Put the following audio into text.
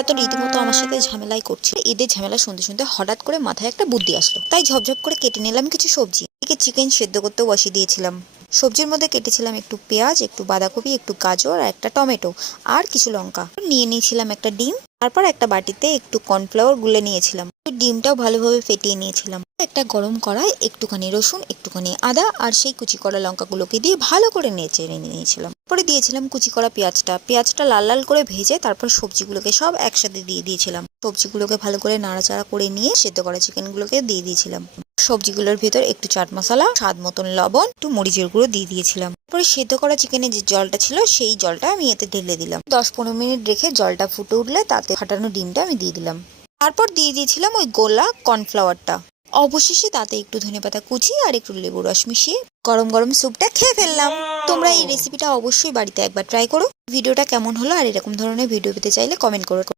মেয়েটা তো রীতিমতো আমার সাথে ঝামেলাই করছে। এদের ঝামেলা শুনতে শুনতে হঠাৎ করে মাথায় একটা বুদ্ধি আসলো, তাই ঝপঝপ করে কেটে নিলাম কিছু সবজি। এদিকে চিকেন সেদ্ধ করতেও বসিয়ে দিয়েছিলাম। সবজির মধ্যে কেটেছিলাম একটু পেঁয়াজ, একটু বাঁধাকপি, একটু গাজর আর একটা টমেটো আর কিছু লঙ্কা। নিয়ে নিয়েছিলাম একটা ডিম, তারপর একটা বাটিতে একটু কর্নফ্লাওয়ার গুলে নিয়েছিলাম। ডিমটাও ভালোভাবে ফেটিয়ে নিয়েছিলাম। একটা গরম কড়াই একটুখানি রসুন, একটুখানি আদা আর সেই কুচি করা লঙ্কাগুলোকে দিয়ে ভালো করে নেড়ে নিয়েছিলাম। পরে দিয়েছিলাম কুচি করা পেঁয়াজটা লাল লাল করে ভেজে তারপর সবজিগুলোকে সব একসাথে দিয়ে দিয়েছিলাম। সবজিগুলোকে ভালো করে নাড়াচাড়া করে নিয়ে সেদ্ধ করা চিকেনগুলোকে দিয়ে দিয়েছিলাম। সবজিগুলোর ভেতর একটু চাট মশলা, স্বাদ মতন লবণ, একটু মরিচের গুঁড়ো দিয়ে দিয়েছিলাম। পরে সেদ্ধ করা চিকেনের যে জলটা ছিল সেই জলটা আমি এতে ঢেলে দিলাম। 10-15 মিনিট রেখে জলটা ফুটে উঠলে তাতে ফাটানো ডিমটা আমি দিয়ে দিলাম। তারপর দিয়ে দিয়েছিলাম ওই গোলা কর্নফ্লাওয়ারটা। অবশেষে তাতে একটু ধনেপাতা কুচি আর একটু লেবু রস মিশিয়ে গরম গরম স্যুপটা খেয়ে ফেললাম। তোমরা এই রেসিপিটা অবশ্যই বাড়িতে একবার ট্রাই করো। ভিডিওটা কেমন হলো আর এরকম ধরনের ভিডিও পেতে চাইলে কমেন্ট করো।